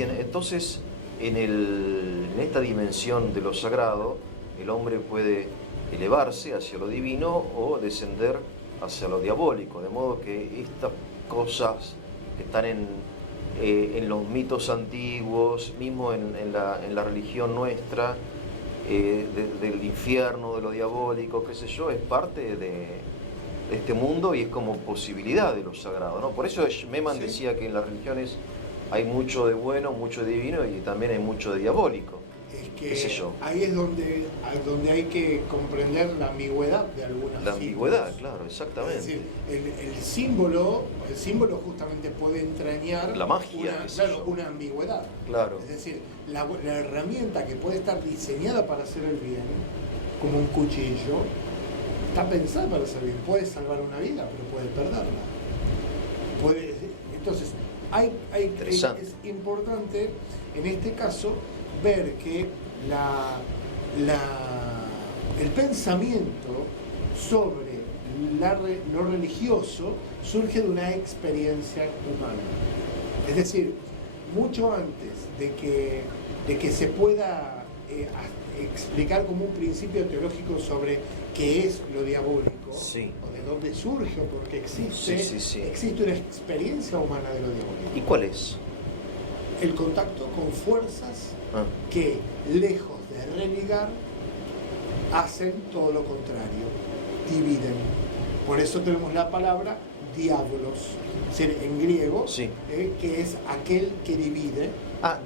Bien, entonces en esta dimensión de lo sagrado, el hombre puede elevarse hacia lo divino o descender hacia lo diabólico, de modo que estas cosas que están en los mitos antiguos, mismo en la religión nuestra, del infierno, de lo diabólico, qué sé yo, es parte de este mundo y es como posibilidad de lo sagrado, ¿no? Por eso Schmemann decía que en las religiones hay mucho de bueno, mucho de divino y también hay mucho de diabólico. Es que ¿Qué sé yo? ahí es donde hay que comprender la ambigüedad de algunas La ambigüedad, símbolos. claro, exactamente. Es decir, el símbolo justamente puede entrañar La magia, una ambigüedad. Claro. Es decir, la herramienta que puede estar diseñada para hacer el bien, como un cuchillo, está pensada para hacer bien. Puede salvar una vida, pero puede perderla. Entonces, es importante en este caso ver que el pensamiento sobre lo religioso surge de una experiencia humana. Es decir, mucho antes de que se pueda explicar como un principio teológico sobre qué es lo diabólico, o de dónde surge o por qué existe, existe una experiencia humana de lo diabólico. ¿Y cuál es? El contacto con fuerzas que, lejos de religar, hacen todo lo contrario, dividen. Por eso tenemos la palabra diabolos, en griego, que es aquel que divide.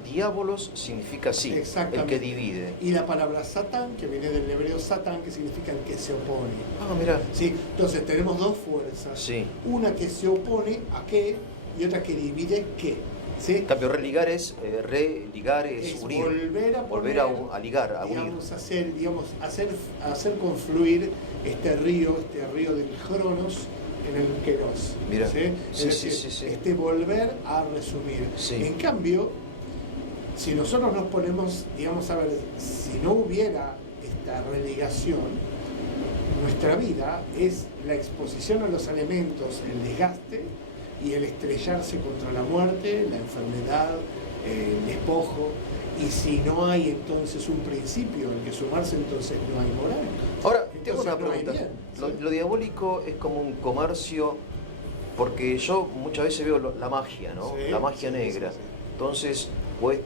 Diabolos significa el que divide. Y la palabra satán, que viene del hebreo satán, que significa el que se opone. Mira. ¿Sí? Entonces tenemos dos fuerzas. Una que se opone a qué y otra que divide qué. ¿Sí? En cambio, religar es unir. Volver a ligar, a unir. Hacer confluir este río del Cronos en el Keros. Mira. ¿Sí? Volver a resumir. En cambio, si nosotros nos ponemos, a ver, si no hubiera esta religación, nuestra vida es la exposición a los elementos, el desgaste y el estrellarse contra la muerte, la enfermedad, el despojo. Y si no hay entonces un principio en que sumarse, entonces no hay moral. Ahora, tengo una pregunta. Lo diabólico es como un comercio, porque yo muchas veces veo la magia, ¿no? La magia negra. Entonces, o el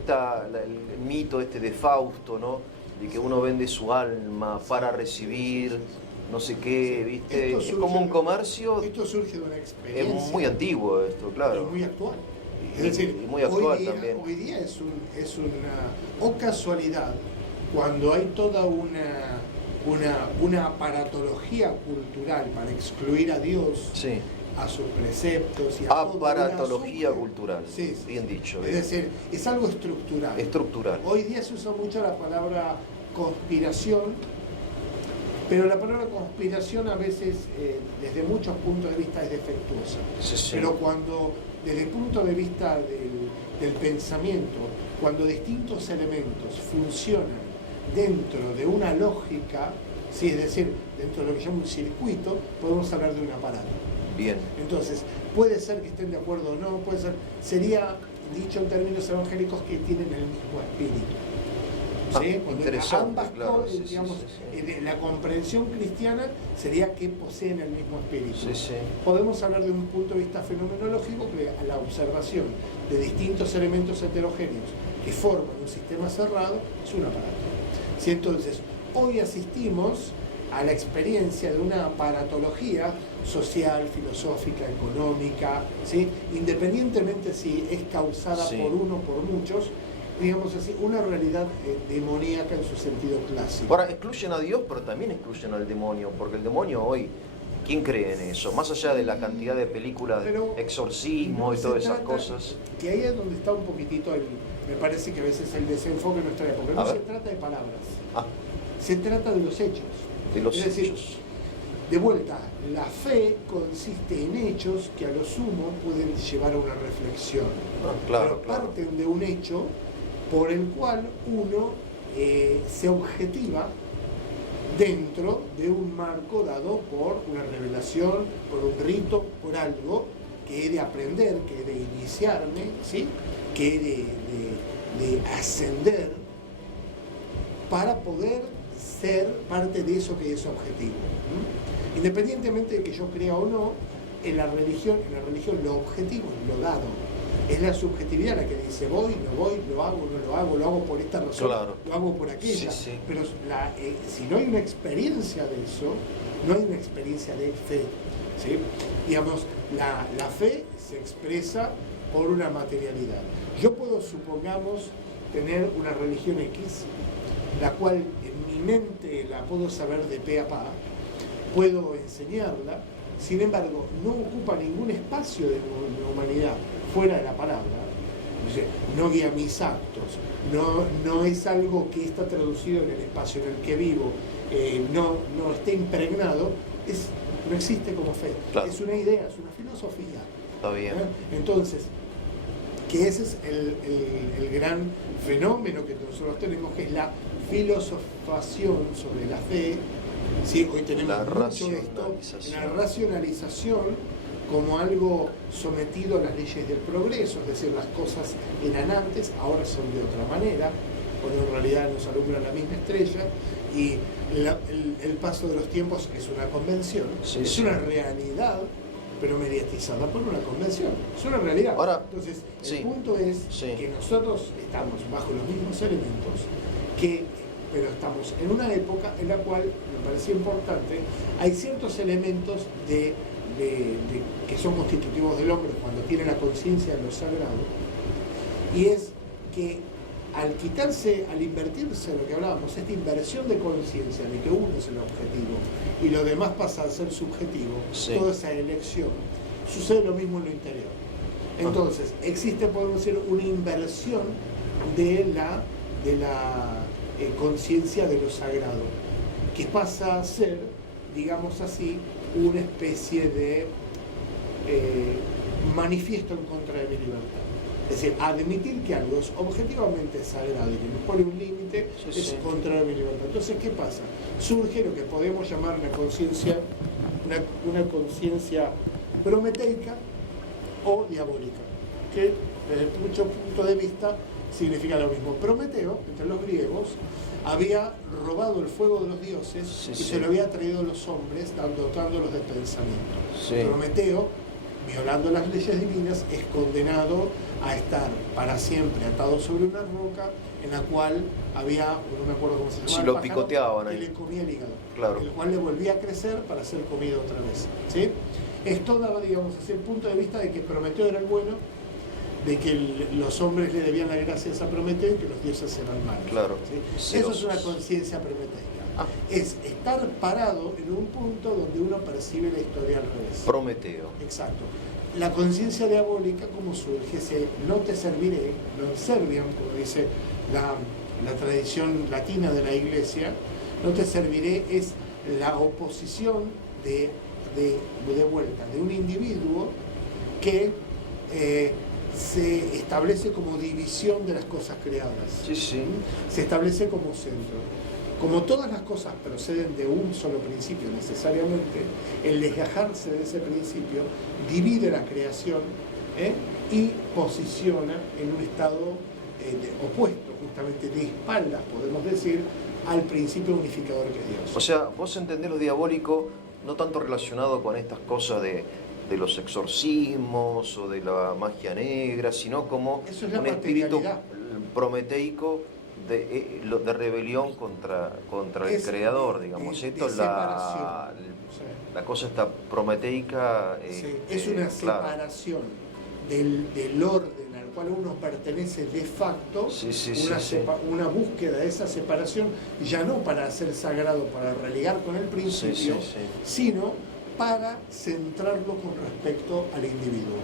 mito de Fausto, ¿no? De que uno vende su alma para recibir no sé qué, ¿viste? Es como un comercio. Esto surge de una experiencia. Es muy antiguo esto, claro. Es muy actual. Es decir, y muy actual también. Hoy día es una casualidad cuando hay toda una aparatología cultural para excluir a Dios, a sus preceptos y a aparatología cultural. Bien dicho. Es decir, es algo estructural. Estructural. Hoy día se usa mucho la palabra conspiración, pero la palabra conspiración a veces, desde muchos puntos de vista, es defectuosa. Pero cuando, desde el punto de vista del pensamiento, cuando distintos elementos funcionan dentro de una lógica, es decir, dentro de lo que llamo un circuito, podemos hablar de un aparato. Bien. Entonces, puede ser que estén de acuerdo o no, sería dicho en términos evangélicos que tienen el mismo espíritu. Interesante, claro. La comprensión cristiana sería que poseen el mismo espíritu. Podemos hablar de un punto de vista fenomenológico, que la observación de distintos elementos heterogéneos que forman un sistema cerrado es un aparato. Entonces, hoy asistimos a la experiencia de una aparatología social, filosófica, económica, independientemente si es causada por uno o por muchos, digamos así, una realidad demoníaca en su sentido clásico. Ahora, excluyen a Dios, pero también excluyen al demonio, porque el demonio hoy, ¿quién cree en eso? Más allá de la cantidad de películas de exorcismo y todas esas cosas. Que ahí es donde está un poquitito, me parece que a veces el desenfoque de nuestra época. No se trata de palabras, se trata de los hechos. Es decir, de vuelta, la fe consiste en hechos que a lo sumo pueden llevar a una reflexión. Pero parten de un hecho por el cual uno se objetiva dentro de un marco dado por una revelación, por un rito, por algo que he de aprender, que he de iniciarme, ¿sí? Que he de ascender para poder ser parte de eso que es objetivo. Independientemente de que yo crea o no, en la religión lo objetivo es lo dado. Es la subjetividad la que dice voy, no voy, lo hago, no lo hago por esta razón, claro, lo hago por aquella. Sí, sí. Pero si no hay una experiencia de eso, no hay una experiencia de fe. ¿Sí? Digamos, la fe se expresa por una materialidad. Yo puedo, supongamos, tener una religión X, la cual en mi mente la puedo saber de pe a pa, puedo enseñarla, sin embargo, no ocupa ningún espacio de la humanidad fuera de la palabra, no guía mis actos, no es algo que está traducido en el espacio en el que vivo, no está impregnado, no existe como fe. Claro. Es una idea, es una filosofía. Está bien. Entonces, que ese es el gran fenómeno que nosotros tenemos, que es la filosofación sobre la fe. ¿Sí? Hoy tenemos mucho esto, la racionalización como algo sometido a las leyes del progreso, es decir, las cosas eran antes, ahora son de otra manera, cuando en realidad nos alumbra la misma estrella, y el paso de los tiempos es una convención, es una realidad, pero mediatizada por una convención, es una realidad. Ahora, entonces, el punto es que nosotros estamos bajo los mismos elementos, pero estamos en una época en la cual, me parecía importante, hay ciertos elementos que son constitutivos del hombre cuando tiene la conciencia de lo sagrado, y es que al invertirse lo que hablábamos, esta inversión de conciencia de que uno es el objetivo y lo demás pasa a ser subjetivo, toda esa elección, sucede lo mismo en lo interior. Entonces, existe, podemos decir, una inversión de la conciencia de lo sagrado, que pasa a ser, digamos así, una especie de manifiesto en contra de mi libertad. Es decir, admitir que algo es objetivamente sagrado y que nos pone un límite es contra de mi libertad. Entonces, ¿qué pasa? Surge lo que podemos llamar una conciencia prometeica o diabólica, que desde muchos puntos de vista significa lo mismo. Prometeo, entre los griegos, había robado el fuego de los dioses y se lo había traído a los hombres, dotándolos de pensamiento. Prometeo, violando las leyes divinas, es condenado a estar para siempre atado sobre una roca en la cual había, no me acuerdo cómo se llamaba, lo picoteaban ahí, que le comía el hígado, claro, el cual le volvía a crecer para ser comido otra vez. ¿Sí? Esto daba, digamos, así el punto de vista de que Prometeo era el bueno, de que los hombres le debían la gracia a Prometeo y que los dioses eran malos. Claro. ¿Sí? Eso es una conciencia prometeica. Es estar parado en un punto donde uno percibe la historia al revés. Prometeo. Exacto. La conciencia diabólica, ¿cómo surge? No te serviré, non serviam, como dice la tradición latina de la Iglesia, no te serviré es la oposición de vuelta de un individuo que se establece como división de las cosas creadas. Se establece como centro. Como todas las cosas proceden de un solo principio necesariamente, el desgajarse de ese principio divide la creación y posiciona en un estado opuesto, justamente de espaldas, podemos decir, al principio unificador que es Dios. O sea, vos entendés lo diabólico no tanto relacionado con estas cosas de los exorcismos o de la magia negra, sino como un espíritu prometeico de rebelión contra el creador, digamos. Esto es la cosa está prometeica. Es una separación del orden al cual uno pertenece de facto, una búsqueda de esa separación, ya no para ser sagrado, para religar con el principio, sino para centrarlo con respecto al individuo.